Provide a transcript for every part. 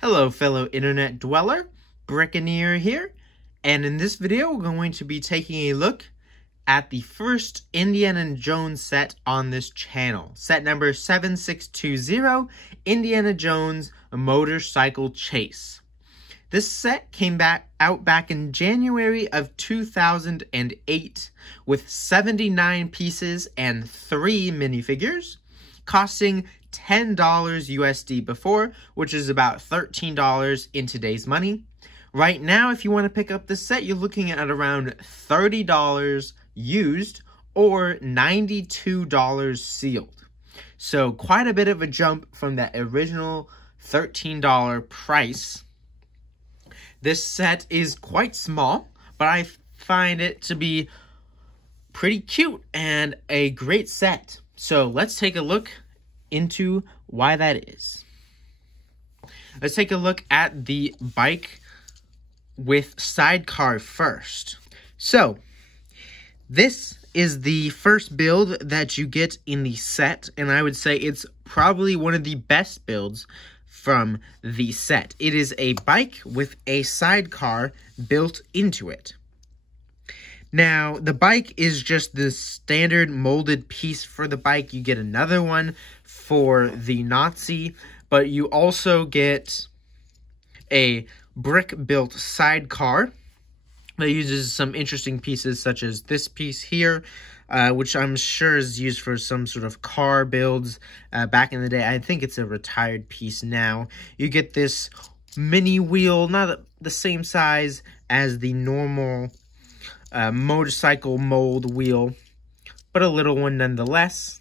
Hello fellow internet dweller, Brickineer here, and in this video we're going to be taking a look at the first Indiana Jones set on this channel. Set number 7620, Indiana Jones Motorcycle Chase. This set came out back in January of 2008 with 79 pieces and 3 minifigures, costing $10 USD before, which is about $13 in today's money. Right now, if you want to pick up this set, you're looking at around $30 used or $92 sealed. So quite a bit of a jump from that original $13 price. This set is quite small, but I find it to be pretty cute and a great set. So let's take a look into why that is. Let's take a look at the bike with sidecar first. So this is the first build that you get in the set, and I would say it's probably one of the best builds from the set. It is a bike with a sidecar built into it. Now, the bike is just the standard molded piece for the bike. You get another one for the Nazi, but you also get a brick-built sidecar that uses some interesting pieces, such as this piece here, which I'm sure is used for some sort of car builds back in the day. I think it's a retired piece now. You get this mini wheel, not the same size as the normal motorcycle mold wheel, but a little one nonetheless.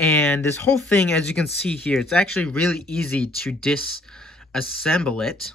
And this whole thing, as you can see here, it's actually really easy to disassemble it.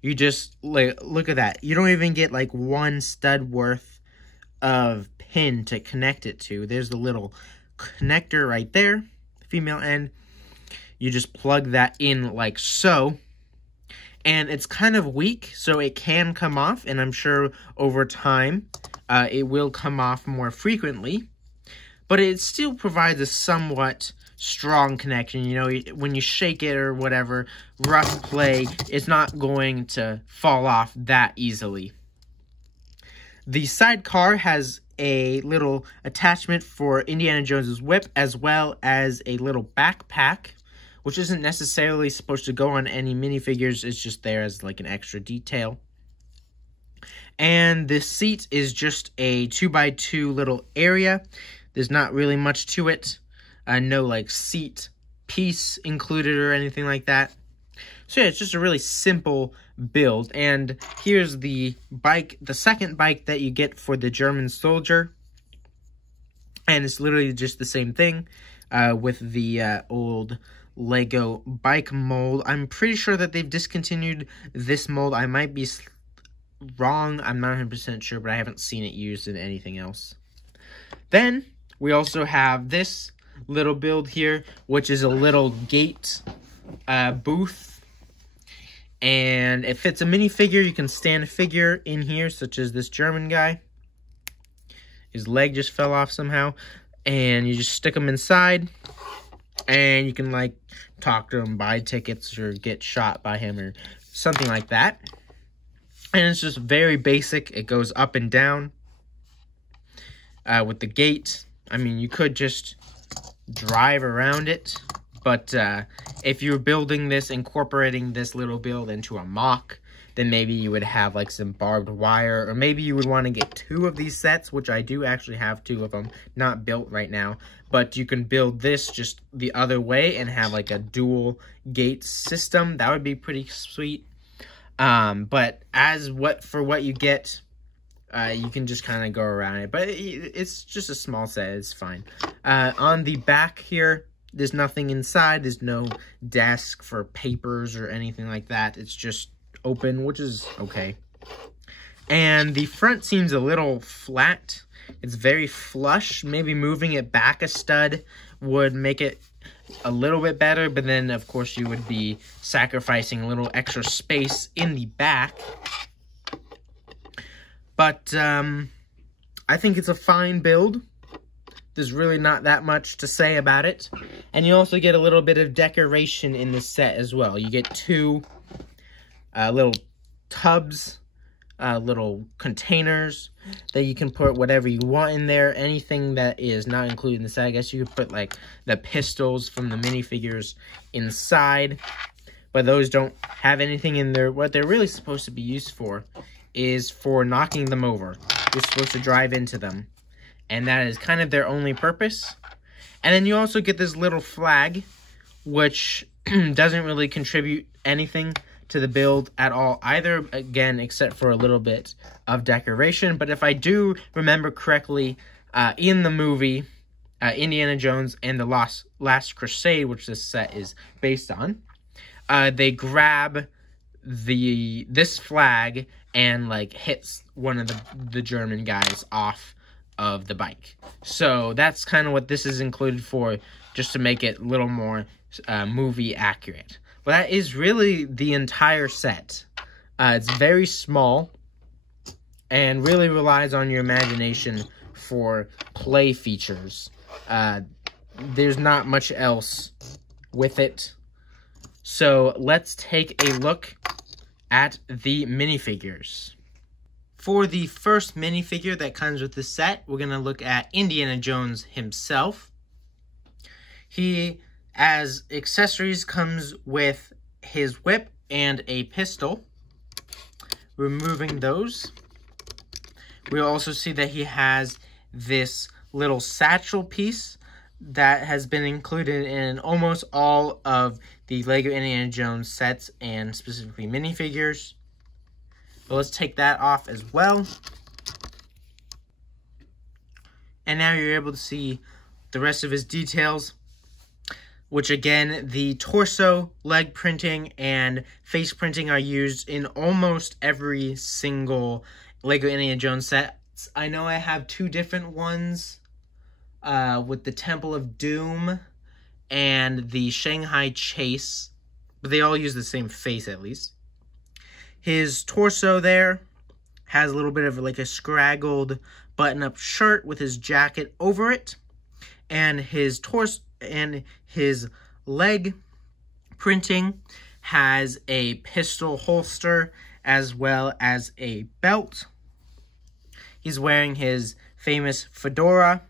You just, look at that. You don't even get like one stud worth of pin to connect it to. There's the little connector right there, female end. You just plug that in like so. And it's kind of weak, so it can come off, and I'm sure over time it will come off more frequently. But it still provides a somewhat strong connection. You know, when you shake it or whatever, rough play, it's not going to fall off that easily. The sidecar has a little attachment for Indiana Jones's whip, as well as a little backpack, which isn't necessarily supposed to go on any minifigures. It's just there as like an extra detail. And this seat is just a 2x2 little area. There's not really much to it. No like seat piece included or anything like that. So yeah, it's just a really simple build. And here's the bike, the second bike that you get for the German soldier. And it's literally just the same thing with the old Lego bike mold. I'm pretty sure that they've discontinued this mold. I might be wrong. I'm not 100% sure, but I haven't seen it used in anything else. Then we also have this little build here, which is a little gate booth. And it fits a minifigure. You can stand a figure in here, such as this German guy. His leg just fell off somehow. And you just stick him inside. And you can, like, talk to him, buy tickets, or get shot by him, or something like that. And it's just very basic. It goes up and down with the gate. I mean, you could just drive around it. But if you're building this, incorporating this little build into a mock, then maybe you would have, like, some barbed wire. Or maybe you would want to get 2 of these sets, which I do actually have 2 of them, not built right now. But you can build this just the other way and have, like, a dual gate system. That would be pretty sweet. But for what you get, you can just kind of go around it. But it's just a small set. It's fine. On the back here, there's nothing inside. There's no desk for papers or anything like that. It's just open, which is okay. And the front seems a little flat. It's very flush. Maybe moving it back a stud would make it a little bit better, but then of course you would be sacrificing a little extra space in the back. But I think it's a fine build. There's really not that much to say about it. And you also get a little bit of decoration in this set as well. You get two little tubs, little containers that you can put whatever you want in there. Anything that is not included in the set. I guess you could put like the pistols from the minifigures inside. But those don't have anything in there. What they're really supposed to be used for is for knocking them over. You're supposed to drive into them. And that is kind of their only purpose. And then you also get this little flag, which doesn't really contribute anything to the build at all either, again, except for a little bit of decoration. But if I do remember correctly, in the movie, Indiana Jones and the Last Crusade, which this set is based on, they grab this flag and like hits one of the German guys off of the bike. So that's kind of what this is included for, just to make it a little more movie accurate. But that is really the entire set. It's very small and really relies on your imagination for play features. There's not much else with it. So let's take a look at the minifigures. For the first minifigure that comes with the set, we're going to look at Indiana Jones himself. He, as accessories, comes with his whip and a pistol. Removing those, we also see that he has this little satchel piece that has been included in almost all of the LEGO Indiana Jones sets, and specifically minifigures. But let's take that off as well. And now you're able to see the rest of his details, which again, the torso, leg printing, and face printing are used in almost every single LEGO Indiana Jones set. I know I have two different ones with the Temple of Doom and the Shanghai Chase, but they all use the same face at least. His torso there has a little bit of like a scraggled button-up shirt with his jacket over it, and his torso and his leg printing has a pistol holster as well as a belt. He's wearing his famous fedora.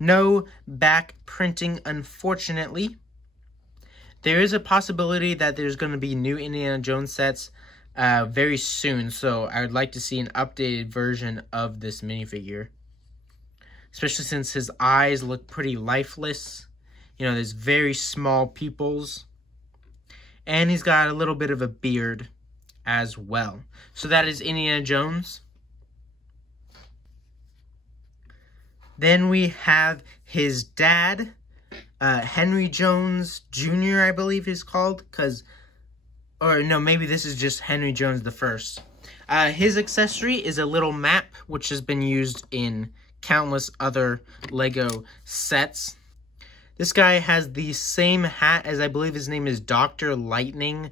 No back printing, unfortunately. There is a possibility that there's going to be new Indiana Jones sets very soon, so I would like to see an updated version of this minifigure. Especially since his eyes look pretty lifeless. You know, there's very small pupils. And he's got a little bit of a beard as well. So that is Indiana Jones. Then we have his dad, Henry Jones Jr., I believe he's called, or no, maybe this is just Henry Jones the First. His accessory is a little map, which has been used in countless other LEGO sets. This guy has the same hat as, I believe his name is Dr. Lightning,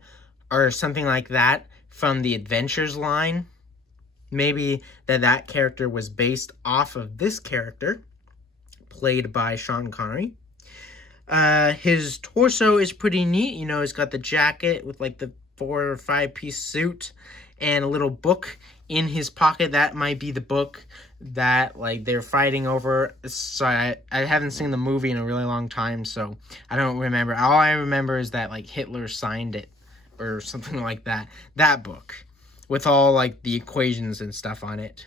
or something like that, from the Adventures line. Maybe that character was based off of this character, played by Sean Connery. His torso is pretty neat. You know, he's got the jacket with like the 4 or 5 piece suit and a little book in his pocket. That might be the book that like they're fighting over. So I haven't seen the movie in a really long time, so I don't remember. All I remember is that like Hitler signed it or something like that. That book with all like the equations and stuff on it.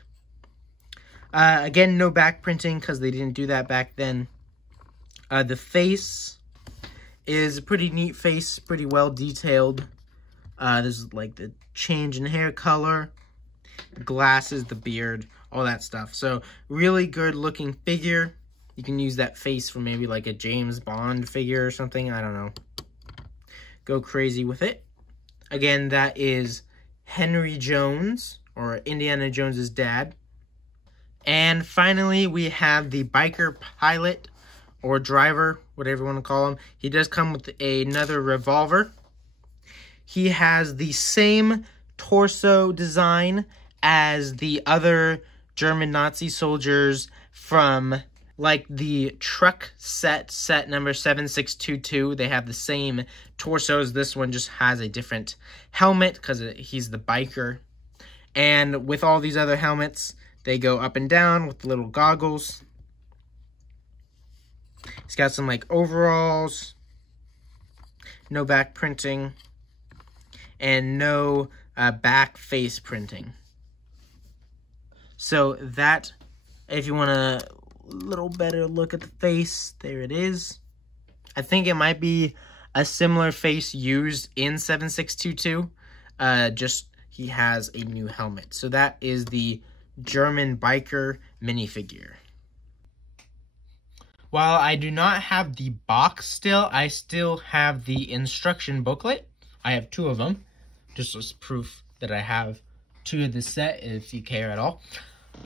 Again, no back printing because they didn't do that back then. The face is a pretty neat face, pretty well detailed. There's like the change in hair color, glasses, the beard, all that stuff. So really good looking figure. You can use that face for maybe like a James Bond figure or something. I don't know. Go crazy with it. Again, that is Henry Jones, or Indiana Jones's dad. And finally, we have the biker pilot, or driver, whatever you want to call him. He does come with another revolver. He has the same torso design as the other German Nazi soldiers from like the truck set number 7622. They have the same torsos. This one just has a different helmet because he's the biker. And with all these other helmets, they go up and down with little goggles. He's got some like overalls, no back printing, and no back face printing. So that, if you want a little better look at the face, there it is. I think it might be a similar face used in 7622, just he has a new helmet. So that is the German biker minifigure. While I do not have the box still, I still have the instruction booklet. I have 2 of them, just as proof that I have 2 of the set, if you care at all.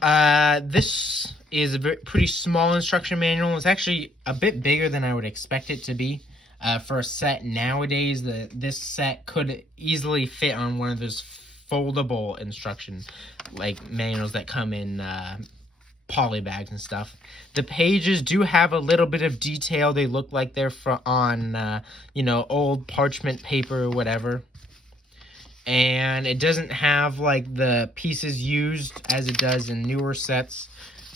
This is a pretty small instruction manual. It's actually a bit bigger than I would expect it to be. For a set nowadays, this set could easily fit on one of those foldable instruction like manuals that come in poly bags and stuff. The pages do have a little bit of detail. They look like they're on you know, old parchment paper or whatever. And it doesn't have like the pieces used as it does in newer sets,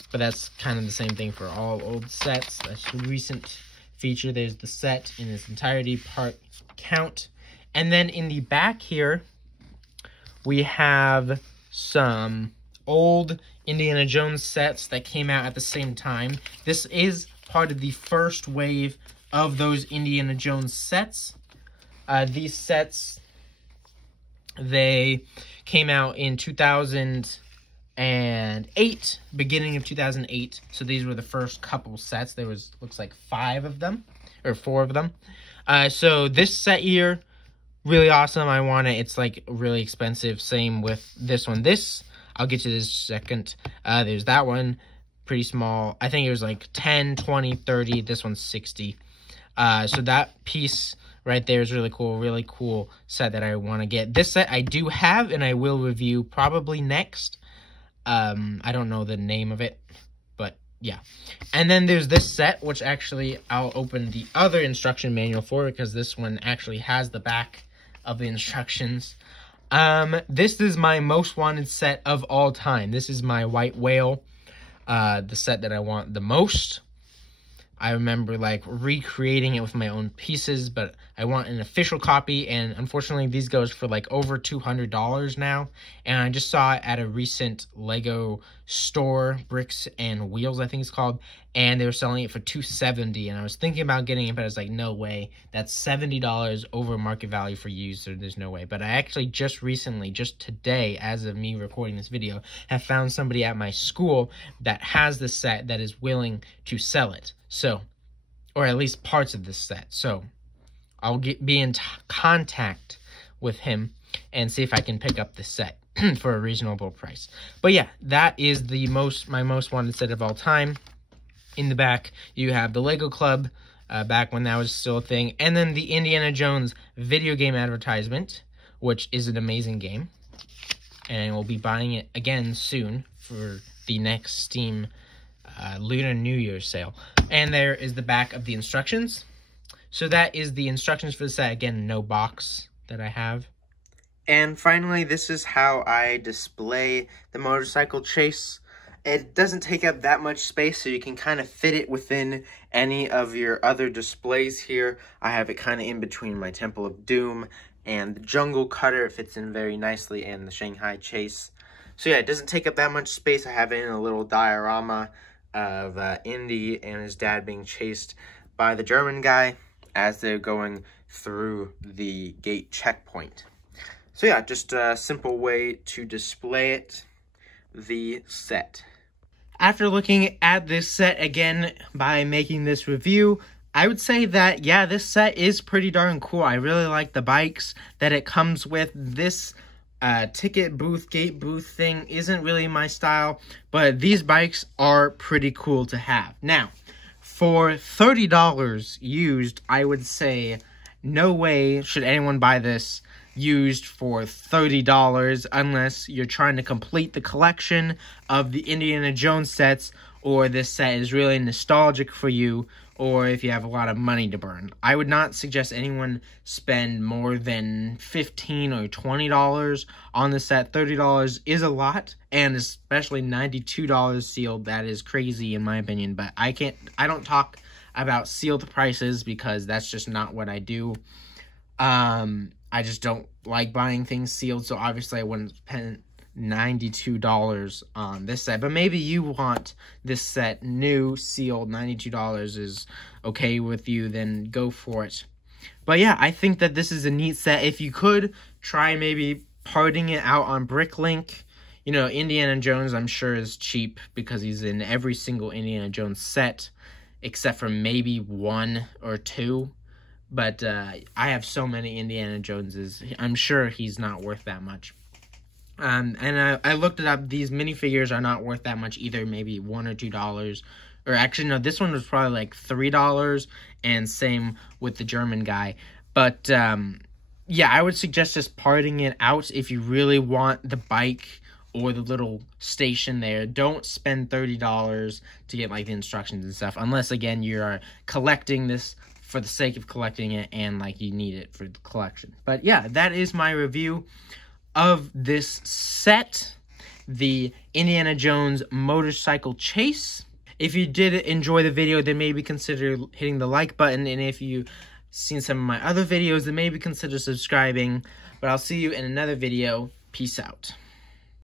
but that's kind of the same thing for all old sets. That's a recent feature. There's the set in its entirety, part count. And then in the back here, we have some old Indiana Jones sets that came out at the same time. This is part of the first wave of those Indiana Jones sets. These sets, they came out in 2008, beginning of 2008. So these were the first couple sets. There was, looks like 5 of them, or 4 of them. So this set here, really awesome. I want it. It's like really expensive. Same with this one. This, I'll get to this second. There's that one, pretty small. I think it was like 10, 20, 30. This one's 60. So that piece right there is really cool set that I want to get. This set I do have and I will review probably next. I don't know the name of it, but yeah. And then there's this set, which actually I'll open the other instruction manual for, because this one actually has the back of the instructions. This is my most wanted set of all time. This is my White Whale, the set that I want the most. I remember like recreating it with my own pieces, but I want an official copy, and unfortunately these goes for like over $200 now. And I just saw it at a recent Lego store, Bricks and Wheels I think it's called, and they were selling it for $270, and I was thinking about getting it, but I was like, no way, that's $70 over market value for used, so there's no way. But I actually just recently, just today, as of me recording this video, have found somebody at my school that has the set that is willing to sell it. So, or at least parts of this set. So, I'll be in contact with him and see if I can pick up this set for a reasonable price. But yeah, that is my most wanted set of all time. In the back, you have the Lego Club, back when that was still a thing, and then the Indiana Jones video game advertisement, which is an amazing game, and we'll be buying it again soon for the next Steam Lunar New Year's sale. And there is the back of the instructions. So that is the instructions for the set. Again, no box that I have. And finally, this is how I display the motorcycle chase. It doesn't take up that much space, so you can kind of fit it within any of your other displays here. I have it kind of in between my Temple of Doom and the Jungle Cutter. It fits in very nicely, and the Shanghai Chase. So yeah, it doesn't take up that much space. I have it in a little diorama of Indy and his dad being chased by the German guy as they're going through the gate checkpoint. So yeah, just a simple way to display it, the set. After looking at this set again by making this review, I would say that, yeah, this set is pretty darn cool. I really like the bikes that it comes with. This ticket booth, gate booth thing isn't really my style, but these bikes are pretty cool to have. Now, for $30 used, I would say no way should anyone buy this used for $30 unless you're trying to complete the collection of the Indiana Jones sets, or this set is really nostalgic for you, or if you have a lot of money to burn. I would not suggest anyone spend more than $15 or $20 on the set. $30 is a lot, and especially $92 sealed. That is crazy in my opinion, but I don't talk about sealed prices because that's just not what I do. I just don't like buying things sealed, so obviously I wouldn't spend $92 on this set. But maybe you want this set new, sealed. $92 is okay with you, then go for it. But yeah, I think that this is a neat set. If you could try maybe parting it out on Bricklink. You know, Indiana Jones, I'm sure, is cheap because he's in every single Indiana Jones set, except for maybe 1 or 2. But I have so many Indiana Joneses. I'm sure he's not worth that much. And I looked it up. These minifigures are not worth that much either. Maybe $1 or $2. Or actually, no, this one was probably like $3. And same with the German guy. But yeah, I would suggest just parting it out if you really want the bike or the little station there. Don't spend $30 to get like the instructions and stuff, unless again you are collecting this for the sake of collecting it and like you need it for the collection. But yeah, that is my review of this set, the Indiana Jones Motorcycle Chase. If you did enjoy the video, then maybe consider hitting the like button, and if you've seen some of my other videos, then maybe consider subscribing. But I'll see you in another video. Peace out.